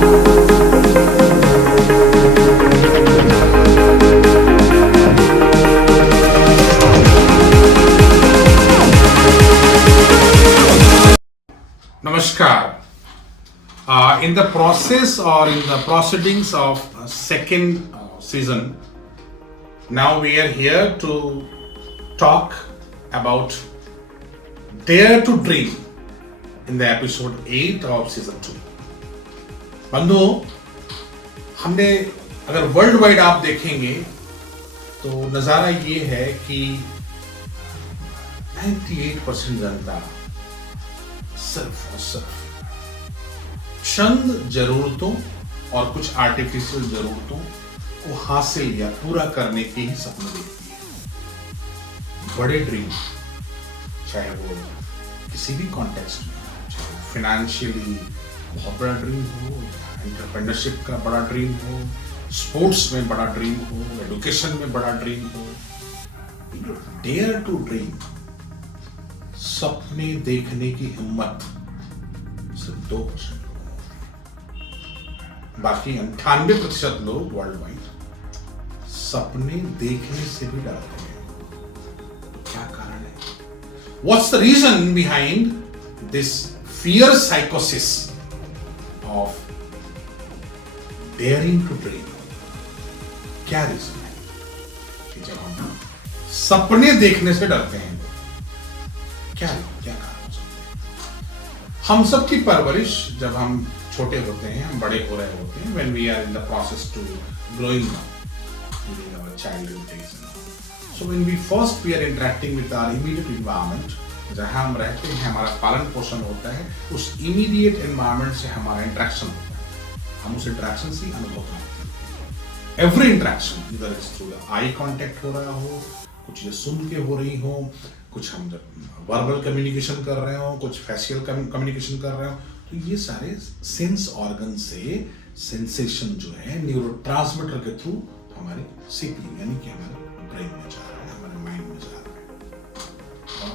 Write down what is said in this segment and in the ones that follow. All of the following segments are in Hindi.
Namaskar. In the process or in the proceedings of second season, now we are here to talk about Dare to Dream in the episode 8 of season 2. बंधुओं, हमने अगर वर्ल्ड वाइड आप देखेंगे तो नजारा ये है कि 98% जनता सिर्फ और सिर्फ चंद जरूरतों और कुछ आर्टिफिशियल जरूरतों को हासिल या पूरा करने के ही सपने देखती है। बड़े ड्रीम, चाहे वो किसी भी कॉन्टेक्स्ट में, चाहे फाइनेंशियली बहुत बड़ा ड्रीम हो, एंटरप्रेन्योरशिप का बड़ा ड्रीम हो, स्पोर्ट्स में बड़ा ड्रीम हो, एजुकेशन में बड़ा ड्रीम हो, डेयर टू ड्रीम, सपने देखने की हिम्मत सिर्फ 2% लोगों को। बाकी 98% लोग वर्ल्ड वाइड सपने देखने से भी डरते हैं। तो क्या कारण है? What's the reason behind this fear psychosis of daring to dream? क्या रीजन है कि जब हम सपने देखने से डरते हैं? क्या कारण हो सकते हैं? हम सबकी परवरिश जब हम छोटे होते हैं, हम बड़े हो रहे होते हैं, when we are in the process to growing up during our childhood days. So when we are interacting with our immediate environment, जहाँ हम रहते हैं, हमारा पालन पोषण होता है, उस immediate environment से हमारा interaction होता है, हम उस interaction से अनुभव करते हैं। Every interaction, either it's through eye contact हो रहा हो, कुछ ये सुन के हो रही हो, कुछ हम जब वर्बल कम्युनिकेशन कर रहे हो, कुछ फेशियल कम्युनिकेशन कर रहे हो, तो ये सारे सेंस ऑर्गन से सेंसेशन जो है न्यूरोट्रांसमीटर के थ्रू हमारे सीपीयू यानी कि हमारे ब्रेन में जा रहा है, हमारे माइंड में जा रहा है। और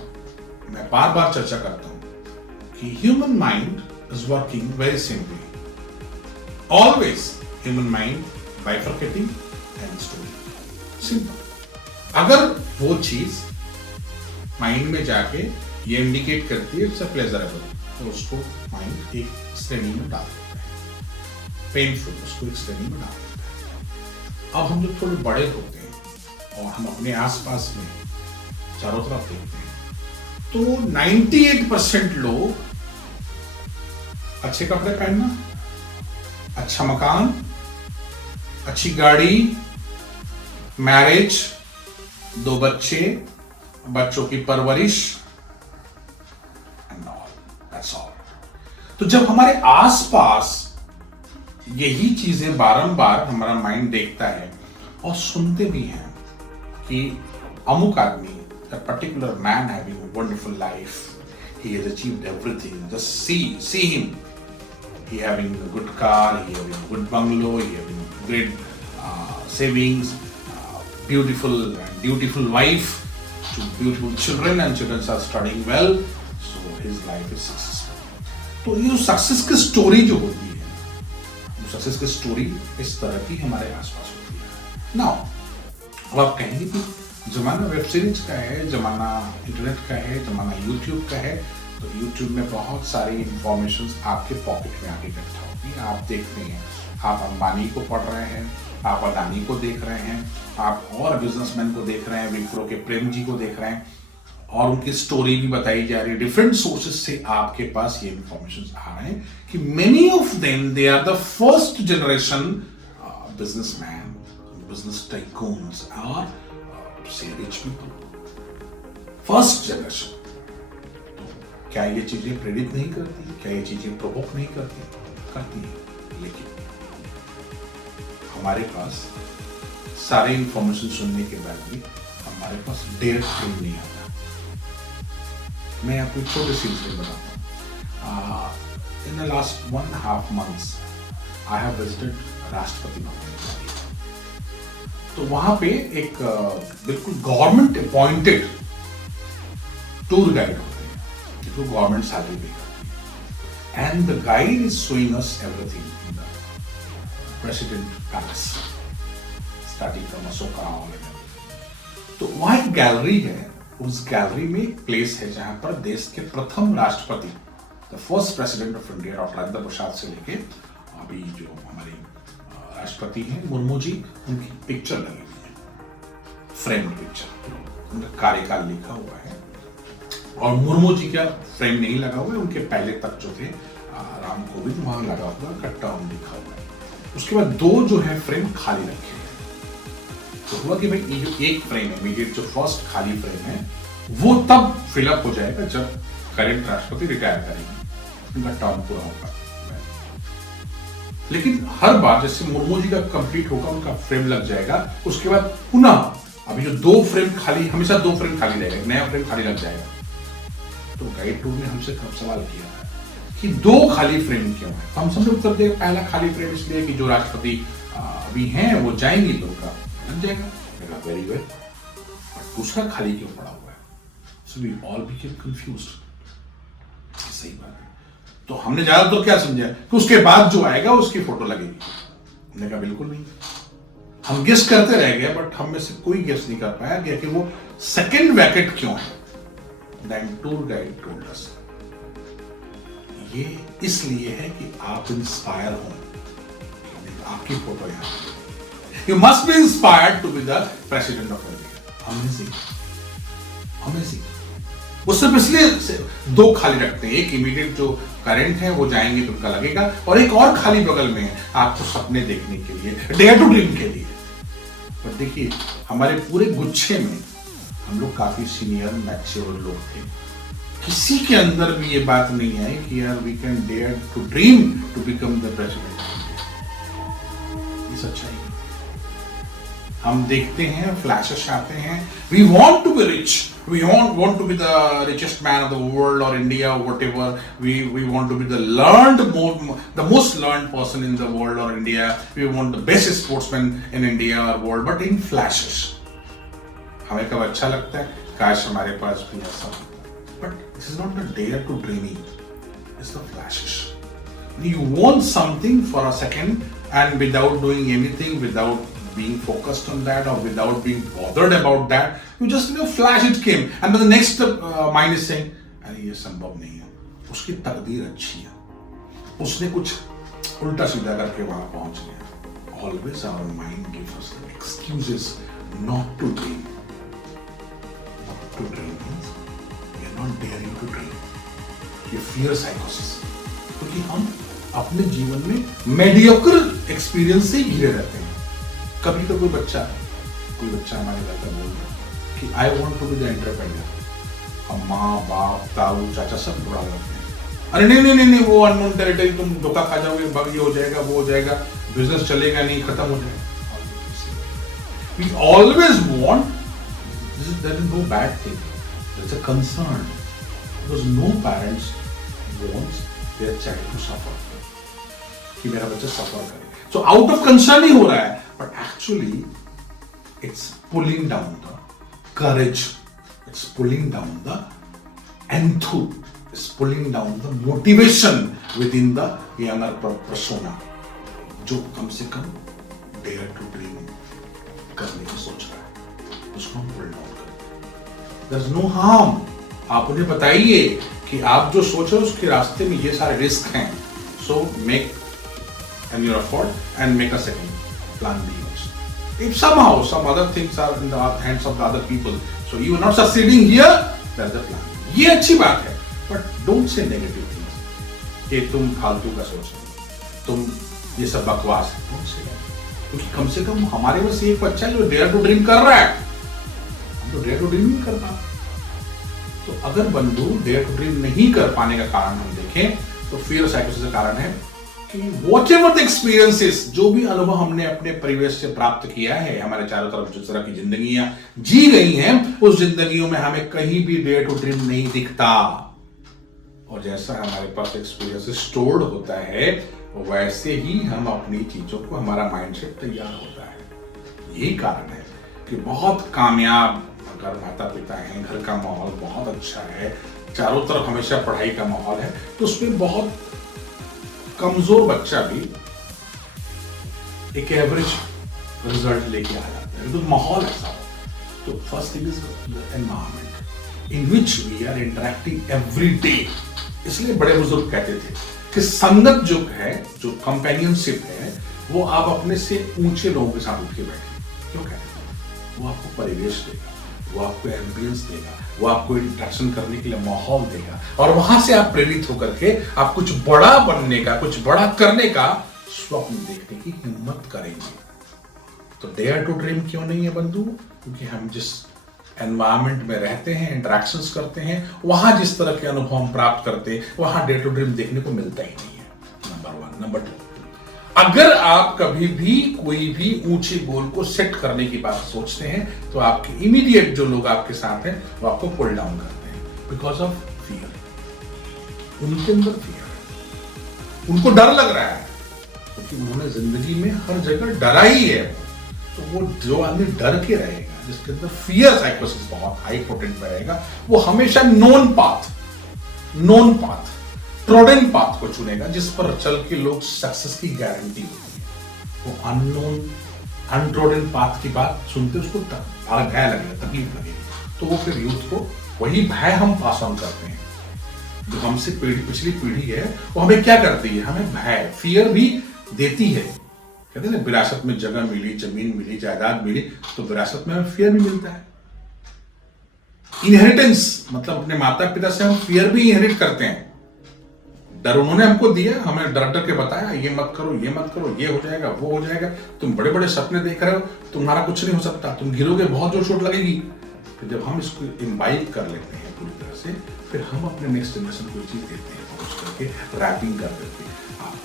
मैं बार बार चर्चा करता हूं कि human mind is working very simply, always human mind bifurcating and story, simple. अगर वो चीज माइंड में जाके ये इंडिकेट करती है इट्स अ प्लेजरेबल, तो उसको माइंड एक श्रेणी में डाल देता है, पेनफुल उसको एक श्रेणी में डाल देता है। अब हम जब थोड़े बड़े होते हैं और हम अपने आसपास में चारों तरफ देखते हैं तो 98% लोग अच्छे कपड़े पहनना, अच्छा मकान, अच्छी गाड़ी, मैरिज, 2 बच्चे, बच्चों की परवरिश, and all, that's all. तो जब हमारे आसपास यही चीजें बारंबार हमारा माइंड देखता है और सुनते भी हैं कि अमुक आदमी, a particular man having a wonderful life, he has achieved everything, just see him, he having a good car, he having a good bungalow, he having great savings, beautiful and dutiful wife, 2 beautiful children and children are studying well, so his life is successful. तो ये जो सक्सेस की स्टोरी जो होती है, वो सक्सेस की स्टोरी इस तरह की हमारे आसपास होती है। नाउ अब आप कहेंगे कि जमाना वेब सीरीज का है, जमाना इंटरनेट का है, जमाना यूट्यूब का है, तो यूट्यूब में बहुत सारी इंफॉर्मेशन आपके पॉकेट में आके इकट्ठा होती है, आप देख रहे हैं, आप अंबानी को पढ़ रहे हैं, आप अदानी को देख रहे हैं, आप और बिजनेसमैन को देख रहे हैं, विप्रो के प्रेम जी को देख रहे हैं, और उनकी स्टोरी भी बताई जा रही है। डिफरेंट सोर्सेज से आपके पास ये इंफॉर्मेशन आ रहे हैं कि many of them they are the first generation businessman, business tycoons और से रिच पीपल, फर्स्ट जनरेशन। तो क्या ये चीजें प्रेरित नहीं करती? क्या ये चीजें प्रोवोक नहीं करती? करती है, लेकिन हमारे पास सारे इंफॉर्मेशन सुनने के बाद भी हमारे पास डेयर ड्रीम नहीं आता। मैं आपको एक छोटे सी इंसिडेंट बताता हूँ। In the last 1.5 months I have visited Rashtrapati Bhavan. तो वहां पे एक बिल्कुल गवर्नमेंट अपॉइंटेड टूर गाइड होते हैं, जो गवर्नमेंट सैलरी पे करती है, and the guide is showing us everything in the president palace starting from Ashoka. तो वहां एक गैलरी है, उस गैलरी में एक प्लेस है जहां पर देश के प्रथम राष्ट्रपति, the first president of India doctor Rajendra Prasad से लेके अभी जो हमारे राष्ट्रपति हैं मुर्मू जी, उनकी पिक्चर लगी हुई है, फ्रेम्ड पिक्चर, उनका कार्यकाल लिखा हुआ है। और मुर्मू जी का फ्रेम नहीं लगा हुआ है, उनके पहले तक जो थे राम कोविंद वहां लगा हुआ है, टर्म लिखा हुआ है। उसके बाद दो जो है फ्रेम खाली रखे हैं। तो हुआ कि भाई ये जो एक फ्रेम है, इमीडिएट जो फर्स्ट खाली फ्रेम है, वो तब फिलअप हो जाएगा जब करेंट राष्ट्रपति रिटायर करेंगे, उनका टर्म पूरा होगा। लेकिन हर बार जैसे मुर्मू जी का कंप्लीट होगा, उनका फ्रेम लग जाएगा, उसके बाद पुनः अभी जो दो फ्रेम खाली, हमेशा दो फ्रेम खाली रहेगा, एक नया फ्रेम खाली लग जाएगा। तो गाइड टूर ने हमसे कब सवाल किया था कि दो खाली फ्रेम क्यों है, तो हम सबने उत्तर दिया पहला खाली फ्रेम इसलिए कि जो राष्ट्रपति अभी हैं वो जाएंगे तो उनका लग जाएगा। वेरी वेल, बट दूसरा खाली क्यों पड़ा हुआ है? So we all became confused. सही बात है। तो हमने ज्यादातर क्या समझा कि उसके बाद जो आएगा उसकी फोटो लगेगी। हमने कहा बिल्कुल नहीं। हम गेस करते रह गए, बट हम में से कोई गेस नहीं कर पाया गया कि वो सेकंड वैकेट क्यों है। Then tour guide told us, ये इसलिए है कि आप इंस्पायर हो, आपकी फोटो यहां। You must be inspired to be the president of India. Amazing, amazing। वो सिर्फ इसलिए दो खाली रखते हैं, एक इमीडिएट जो करंट है वो जाएंगे तो उनका लगेगा, और एक और खाली बगल में है आपको सपने देखने के लिए, डेयर टू ड्रीम के लिए। पर देखिए हमारे पूरे गुच्छे में हम लोग काफी सीनियर मैच्योर लोग थे, किसी के अंदर भी ये बात नहीं आई कि यार we can dare to dream to become the president. ये सच्चाई है। हम देखते हैं फ्लैशेस आते हैं, we want to be rich, we want to be the richest man of the world और India, whatever, we want to be the learned, the most learned person in the world और India, we want the best sportsman in India और वर्ल्ड, बट इन फ्लैशेस। हमें कब अच्छा लगता है काश हमारे पास भी ऐसा होता, but this is not the dare to dreaming, it's the flashes. You want something for a second and without doing anything, without being focused on that or without being bothered about that, you just flash it came and then the next mind is saying अरे ये संभव नहीं है, उसकी तकदीर अच्छी है, उसने कुछ उल्टा सीधा करके वहां पहुंच गया। Always our mind gives us excuses not to dream. To dream means we are not daring to dream. ये fear psychosis, क्योंकि हम अपने जीवन में मेडियोकर एक्सपीरियंस से ही घिरे रहते हैं। कभी तो कोई बच्चा हमारे घर का बोल रहा है कि I want to be the entrepreneur, हम माँ बाप ताऊ चाचा सब बुरा करते हैं, अरे नहीं वो अननोन टेरिटरी, तुम धोखा खा जाओगे, बग ये हो जाएगा वो हो जाएगा, बिजनेस चलेगा नहीं, खत्म हो जाएगा। We always want, there is no bad thing, there's a concern, because no parents wants their child to suffer, कि मेरा बच्चा सफर करे। So out of concern ही हो रहा है, but actually it's pulling down the courage, it's pulling down the enthusiasm, it's pulling down the motivation within the younger persona, जो कम से कम dare to dream करने की सोच रहा है, उसको हम pull down करें। There's no harm। आप उन्हें बताइए कि आप जो सोच रहे हो उसके रास्ते में ये सारे रिस्क हैं, so make and your effort and make a second plan B also. If somehow some other things are in the hands of the other people, so you are not succeeding here, that's the plan. ये अच्छी बात है, but don't say negative things कि तुम फालतू का सोच रहे हो, तुम ये सब बकवास है, don't say that. क्योंकि कम से कम हमारे में से एक बच्चा जो डेयर टू ड्रीम कर रहा है, हम तो डेयर टू ड्रीम नहीं कर पाते। तो अगर बंधु डेयर टू ड्रीम नहीं कर पाने का कारण हम देखें तो फियर साइकोसिस का कारण है कि व्हाटएवर द एक्सपीरियंसेस, जो भी अनुभव हमने अपने परिवेश से प्राप्त किया है, हमारे चारों तरफ जिस तरह की जिंदगियां जी गई हैं, उस जिंदगियों में हमें कहीं भी डेयर टू ड्रीम नहीं दिखता। और जैसा हमारे पास एक्सपीरियंस स्टोर्ड होता है, वैसे ही हम अपनी चीजों को, हमारा माइंडसेट तैयार होता है। यही कारण है कि बहुत कामयाब अगर माता पिता हैं, घर का माहौल बहुत अच्छा है, चारों तरफ हमेशा पढ़ाई का माहौल है, तो उसमें बहुत कमजोर बच्चा भी एक एवरेज रिजल्ट लेके आ जाते हैं। तो माहौल ऐसा हो। तो first thing is environment in which we are interacting every day. इसलिए बड़े बुजुर्ग कहते थे कि संगत जो है, जो कंपेनियनशिप है, वो आप अपने से ऊंचे लोगों के साथ उठ के बैठे। क्यों कहते हैं? वो आपको परिवेश देगा, वो आपको एम्बियंस देगा, वो आपको इंटरेक्शन करने के लिए माहौल देगा, और वहां से आप प्रेरित होकर के आप कुछ बड़ा बनने का, कुछ बड़ा करने का स्वप्न देखने की हिम्मत करेंगे। तो डेयर टू ड्रीम क्यों नहीं है बंधु? क्योंकि हम जिस एनवायरमेंट में रहते हैं, इंटरेक्शंस करते हैं, वहां जिस तरह के अनुभव हम प्राप्त करते हैं, वहां डेयर टू ड्रीम देखने को मिलता ही नहीं है। नंबर 1। नंबर 2, अगर आप कभी भी कोई भी ऊंचे गोल को सेट करने की बात सोचते हैं, तो आपके इमीडिएट जो लोग आपके साथ हैं वो आपको पुल डाउन करते हैं, बिकॉज ऑफ फियर। उनके अंदर फियर है, उनको डर लग रहा है, क्योंकि उन्होंने जिंदगी में हर जगह डरा ही है। तो वो जो आदमी डर के रहेगा, जिसके अंदर फियर साइकोसिस बहुत हाई पोटेंट में रहेगा, वो हमेशा नोन पाथ, ट्रोडन पाथ को चुनेगा, जिस पर चल के लोग सक्सेस की गारंटी होती है। वो अननोन, अनट्रोडन पाथ की बात सुनते उसको भय लगेगा, तकलीफ लगेगी। तो वो फिर यूथ को वही भय हम पास ऑन करते हैं। जो हमसे पिछली पीढ़ी है वो हमें क्या करती है? हमें भय, फियर भी देती है। कहते हैं ना, विरासत में जगह मिली, जमीन मिली, जायदाद मिली, तो विरासत में हमें फियर भी मिलता है। इनहेरिटेंस मतलब अपने माता पिता से हम फियर भी इनहेरिट करते हैं। डर उन्होंने हमको दिया, हमें डर डर के बताया, ये मत करो, ये मत करो, ये हो जाएगा, वो हो जाएगा, तुम बड़े बड़े सपने देख रहे हो, तुम्हारा कुछ नहीं हो सकता, तुम गिरोगे, बहुत जोर चोट लगेगी। फिर जब हम इसको इम्बाइब कर लेते हैं पूरी तरह से, फिर हम अपने नेक्स्ट जनरेशन को चीज देते हैं, पहुंच करके रैपिंग कर देते हैं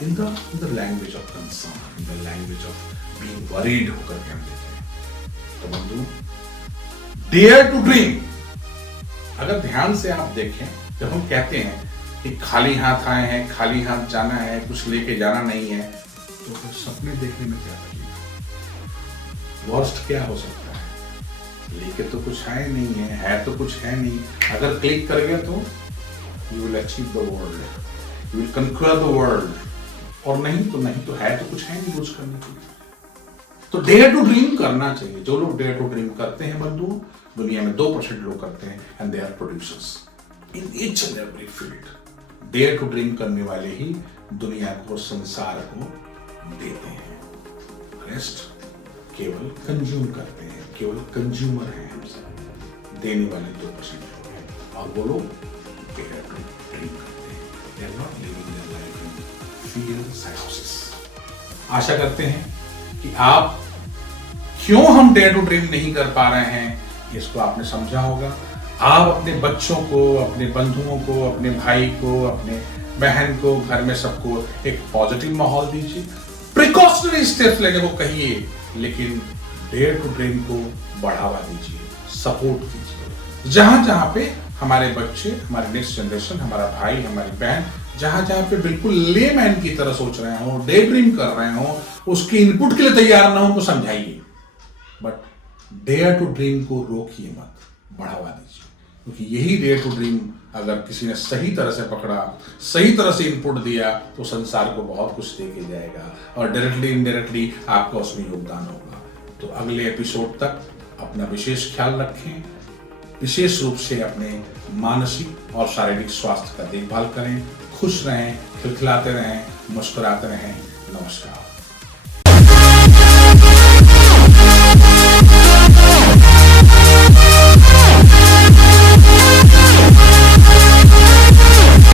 in the language of concern, in the language of being worried होकर के हम देते हैं। तो बंधु, डेयर टू ड्रीम, अगर ध्यान से आप देखें, जब हम कहते हैं कि खाली हाथ आए हैं, खाली हाथ जाना है, कुछ लेके जाना नहीं है, तो फिर सपने देखने में क्या तकलीफ? वर्स्ट क्या हो सकता है? लेके तो कुछ है तो कुछ है नहीं। अगर क्लिक कर गया तो you will achieve the world, you will conquer the world, और नहीं तो है तो कुछ है नहीं रोज करने के लिए। तो डेयर टू ड्रीम करना चाहिए। जो लोग डेयर टू ड्रीम करते हैं बंधु, दुनिया में 2% लोग करते हैं, and they are producers in each and every field. Dare to dream करने वाले ही दुनिया को, संसार को देते हैं। रेस्ट केवल कंज्यूम करते हैं, केवल कंज्यूमर हैं हम सब। देने वाले 2% लोग हैं, और वो लोग डेयर टू ड्रीम करते हैं। They are not living their life in fear साइकोसिस। आशा करते हैं कि आप क्यों हम डेयर टू ड्रीम नहीं कर पा रहे हैं, इसको आपने समझा होगा। आप अपने बच्चों को, अपने बंधुओं को, अपने भाई को, अपने बहन को, घर में सबको एक पॉजिटिव माहौल दीजिए। प्रिकॉशनरी स्टेप्स लेने को कहिए, लेकिन डेयर टू ड्रीम को बढ़ावा दीजिए, सपोर्ट कीजिए। जहां जहां पे हमारे बच्चे, हमारे नेक्स्ट जनरेशन, हमारा भाई, हमारी बहन, जहां जहां पे बिल्कुल लेमैन की तरह सोच रहे हो, डे ड्रीम कर रहे हो, उसके इनपुट के लिए तैयार ना हो, तो समझाइए। बट डेयर टू ड्रीम को रोकिए मत, बढ़ावा दीजिए। क्योंकि यही डेयर टू ड्रीम अगर किसी ने सही तरह से पकड़ा, सही तरह से इनपुट दिया, तो संसार को बहुत कुछ दे के जाएगा, और डायरेक्टली इनडायरेक्टली आपका उसमें योगदान होगा। तो अगले एपिसोड तक अपना विशेष ख्याल रखें, विशेष रूप से अपने मानसिक और शारीरिक स्वास्थ्य का देखभाल करें, खुश रहें, खिलखिलाते रहें, मुस्कुराते रहें। नमस्कार।